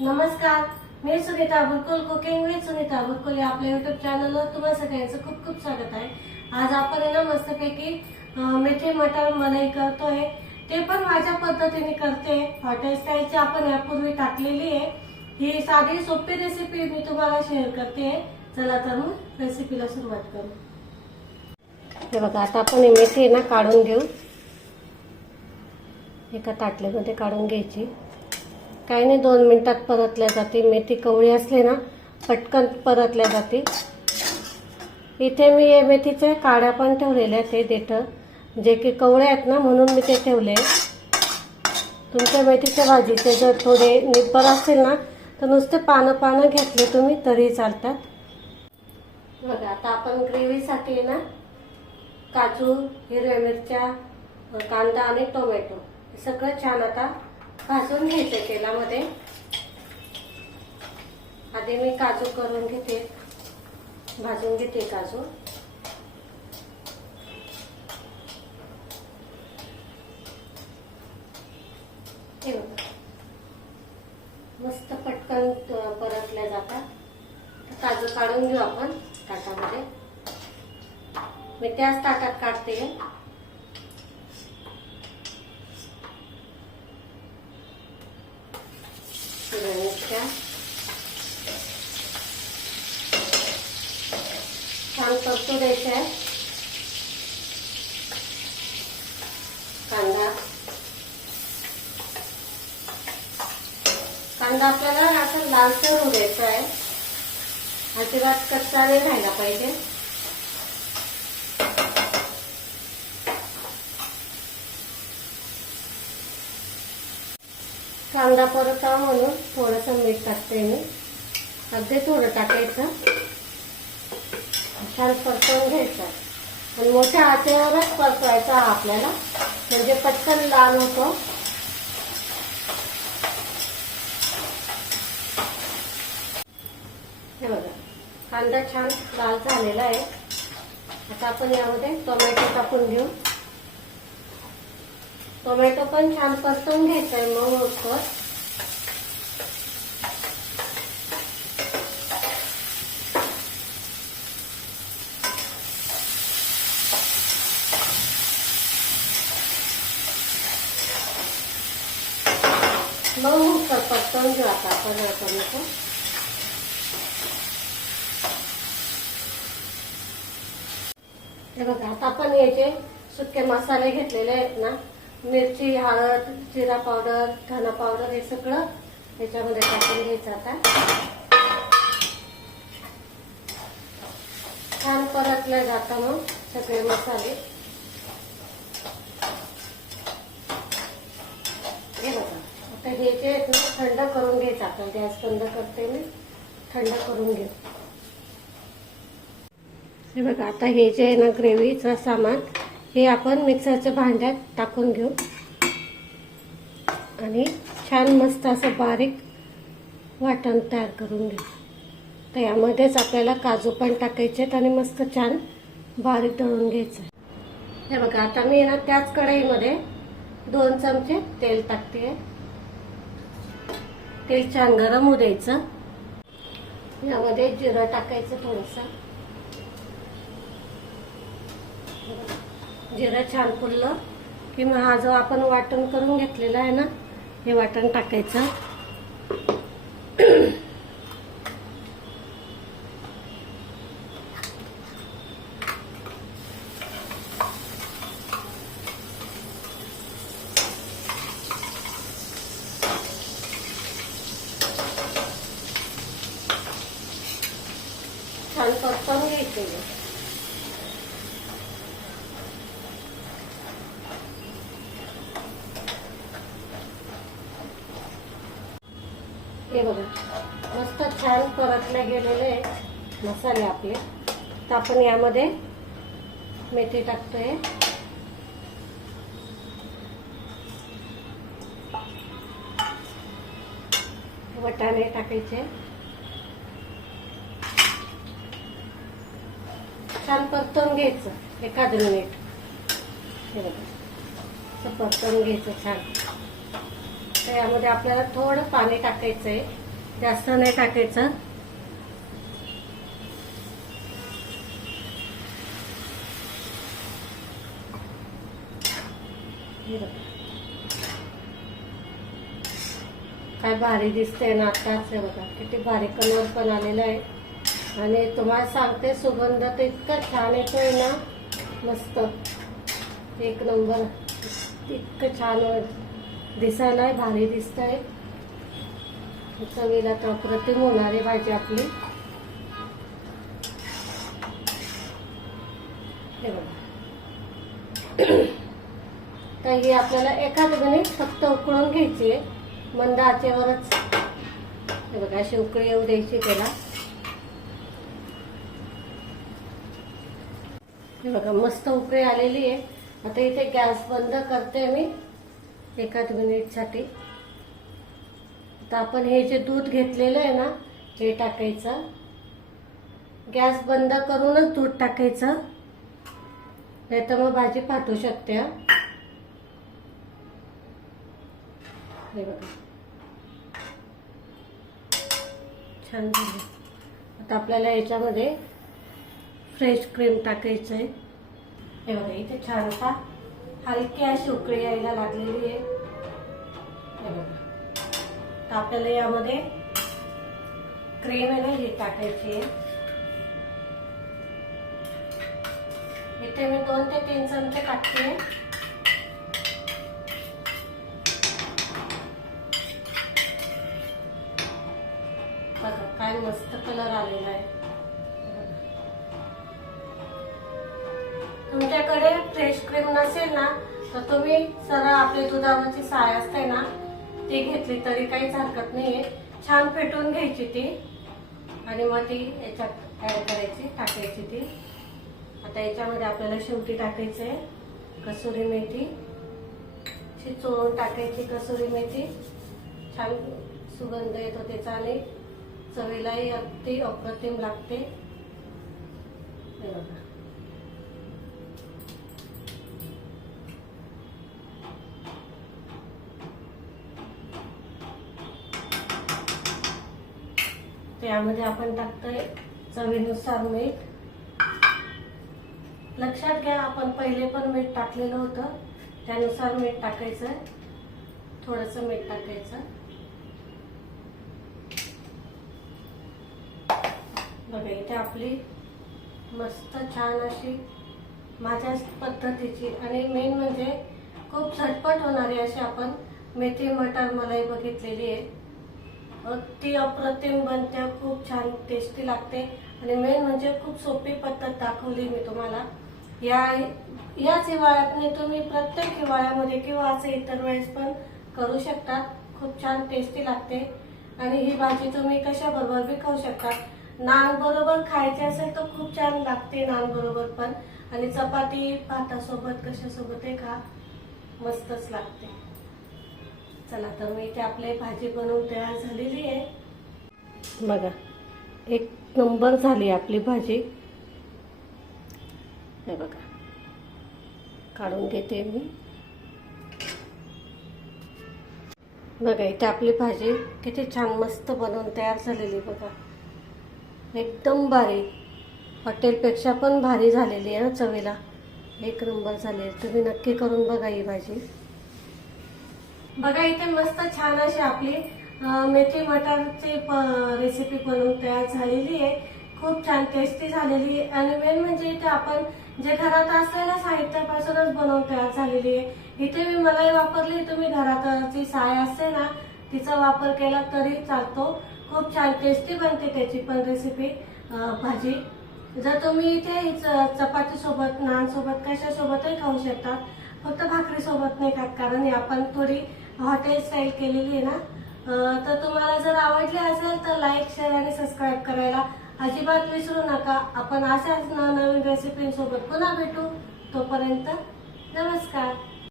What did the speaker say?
नमस्कार मी Sunita Burkul cooking with Sunita Burkul या आपल्या युट्यूब चॅनलवर तुम्हाला सगळ्यांचं खूप खूप स्वागत आहे. आज आपण आहे ना मस्तपैकी मेथी मटर मलाई करतोय. ते पण माझ्या पद्धतीने करते. हॉटेल स्टाईलची आपण यापूर्वी टाकलेली आहे. ही साधी सोपी रेसिपी मी तुम्हाला शेअर करते. चला तर मग रेसिपीला सुरुवात करू. हे बघा आता आपण मेथी आहे ना काढून घेऊ. एका ताटल्यामध्ये काढून घ्यायची. काही नाही दोन मिनिटात परतल्या जाते. मेथी कवळी असली ना पटकन परतल्या जाते. इथे मी हे मेथीचे काड्या पण ठेवलेल्या ते देठं. जे की कवळे आहेत ना म्हणून मी ते ठेवले. तुमच्या मेथीच्या भाजीचे जर थोडे निब्बर असतील ना तर नुसते पानं पानं घेतले तुम्ही तरी चालतात. बघा आता आपण ग्रेव्हीसाठी ना काजू हिरव्या मिरच्या कांदा आणि टोमॅटो. हे सगळं छान आता भाजून घ्यायचं तेलामध्ये. आधी मी काजू करून घेते. भाजून घेते काजू. मस्त पटकन परतल्या जातात. काजू काढून घेऊ आपण ताटामध्ये. मी त्याच ताटात काढते. मिरच्या छान परतू द्यायचं आहे कांदा. कांदा आपल्याला असं लालसर होऊ द्यायचा आहे. अजिबात कच्चा नाही राहिला पाहिजे. कांदा परतावा म्हणून थोडंसं मीठ टाकते मी. अगदी थोडं टाकायचं. छान परतवून घ्यायचं. आणि मोठ्या आचेवरच परतवायचा हा आपल्याला. म्हणजे पटकन लाल होतो. हे बघा. कांदा छान लाल झालेला आहे. आता आपण यामध्ये टोमॅटो टाकून घेऊ. टोमॅटो पण छान परतून घ्यायचा आहे मग होतो मग होतं परतून घेऊ आता आपण टोमॅटो. हे बघा आता आपण याचे सुके मसाले घेतलेले आहेत ना मिरची हळद जिरा पावडर धना पावडर हे सगळं याच्यामध्ये टाकून घ्यायचं आता. छान परतलं जातं मग सगळे मसाले. हे बघा आता हे जे आहेत ना थंड करून घ्यायचं आपण गॅस बंद करते मी. थंड करून घेऊ. हे बघा आता हे जे आहे ना ग्रेव्हीचं सामान हे आपण मिक्सरच्या भांड्यात टाकून घेऊ. आणि छान मस्त असं बारीक वाटण तयार करून घेऊ. तर यामध्येच आपल्याला काजू पण टाकायचे आहेत आणि मस्त छान बारीक दळून घ्यायचं हे बघा आता मी ना त्याच कढईमध्ये दोन चमचे तेल टाकते. तेल छान गरम होऊ द्यायचं. यामध्ये जिरं टाकायचं थोडंसं. जिरं छान फुललं की मग हा जो आपण वाटण करून घेतलेला आहे ना हे वाटण टाकायचं. छान पण घ्यायचं. परतले गेलेले मसाले आपले. तर आपण यामध्ये मेथी टाकतोय. वटाणे टाकायचे. छान परतून घ्यायचं एखाद मिनिट हे बघा. घ्यायचं छान. तर यामध्ये आपल्याला थोडं पाणी टाकायचं आहे जास्त नाही टाकायचं. काय भारी दिसते ना आताच आहे बघा किती भारी कलर पण आलेला आहे. आणि तुम्हाला सांगते सुगंध तर इतका छान येतोय ना मस्त. एक नंबर. इतकं छान दिसायला भारी दिसत आहे चवीला तर अप्रतिम होणारी भाजी आपली. ही आपल्याला एकाच मिनिट फक्त उकळून घ्यायची आहे. मंद आचेवरच. हे बघा अशी उकळी येऊ द्यायची त्याला. हे बघा मस्त उकळी आलेली आहे. आता इथे गॅस बंद करते मी एकाच मिनिटसाठी. आता आपण हे जे दूध घेतलेलं आहे ना हे टाकायचं. गॅस बंद करूनच दूध टाकायचं. नाही तर मग भाजी पाठवू शकते हे बघा. छान झालं. आता आपल्याला याच्यामध्ये फ्रेश क्रीम टाकायचं आहे हे बघा इथे छान का हलकी अशी उकळी यायला लागलेली आहे. हे बघा. तर आपल्याला यामध्ये क्रीम आहे ना ही टाकायची आहे. इथे मी दोन ते तीन चमचे टाकते असेल ना तर तुम्ही सरळ आपली दुधावरची साय असते ना ती घेतली तरी काहीच हरकत नाहीये. छान फेटून घ्यायची ती. आणि मग ती याच्यात ऍड करायची टाकायची ती. आता याच्यामध्ये आपल्याला शेवटी टाकायचं आहे कसुरी मेथी. अशी चोळून टाकायची कसुरी मेथी. छान सुगंध येतो त्याचा आणि चवीलाही अगदी अप्रतिम लागते. हे बघा. त्यामध्ये आपण टाकतोय चवीनुसार मीठ. लक्षात घ्या आपण पहिले पण मीठ टाकलेलं होतं. त्यानुसार मीठ टाकायचं. थोडस मीठ टाकायचं. बघा इथे आपली मस्त छान अशी माझ्याच पद्धतीची आणि मेन म्हणजे खूप झटपट होणारी अशी आपण मेथी मटर मलाई बघितलेली आहे. ती अप्रतिम बनते खूप छान टेस्टी लागते. आणि मेन म्हणजे खूप सोपी पद्धत दाखवली मी तुम्हाला. या याच हिवाळ्यात तुम्ही प्रत्येक हिवाळ्यामध्ये किंवा असं इतर वेळेस पण करू शकता. खूप छान टेस्टी लागते. आणि ही भाजी तुम्ही कशाबरोबर बी खाऊ शकता? नान बरोबर खायची असेल तर खूप छान लागते नान बरोबर पण. आणि चपाती भातासोबत कशासोबतही खा मस्तच लागते. चला तर मी इथे आपली भाजी बनवून तयार झालेली आहे. बघा एक नंबर झाली आपली भाजी. हे बघा काढून घेते मी. बघा इथे आपली भाजी किती छान मस्त बनवून तयार झालेली बघा. एकदम भारी. हॉटेलपेक्षा पण भारी झालेली आहे ना चवीला. एक नंबर झाली तुम्ही नक्की करून बघा ही भाजी. बघा इथे मस्त छान अशी आपली मेथी मटारची रेसिपी बनवून तयार झालेली आहे. खूप छान टेस्टी झालेली आहे. आणि मेन म्हणजे इथे आपण जे घरात असलेल्या साहित्यापासूनच बनवून तयार झालेली आहे. इथे मी मलाई वापरली तुम्ही घरात जी साय असते ना तिचा वापर केला तरी चालतो. खूप छान टेस्टी बनते त्याची पण रेसिपी भाजी. जर तुम्ही इथे च- चपाती सोबत नान सोबत कशा सोबतही खाऊ शकता. फक्त भाकरी सोबत नाही खात कारण आपण थोडी हॉटेल स्टाईल केलेली आहे ना? तर तुम्हाला जर आवडली असेल तर लाईक शेअर आणि सबस्क्राईब करायला अजिबात विसरू नका. आपण अशाच नवनवीन रेसिपींसोबत पुन्हा भेटू. तोपर्यंत नमस्कार.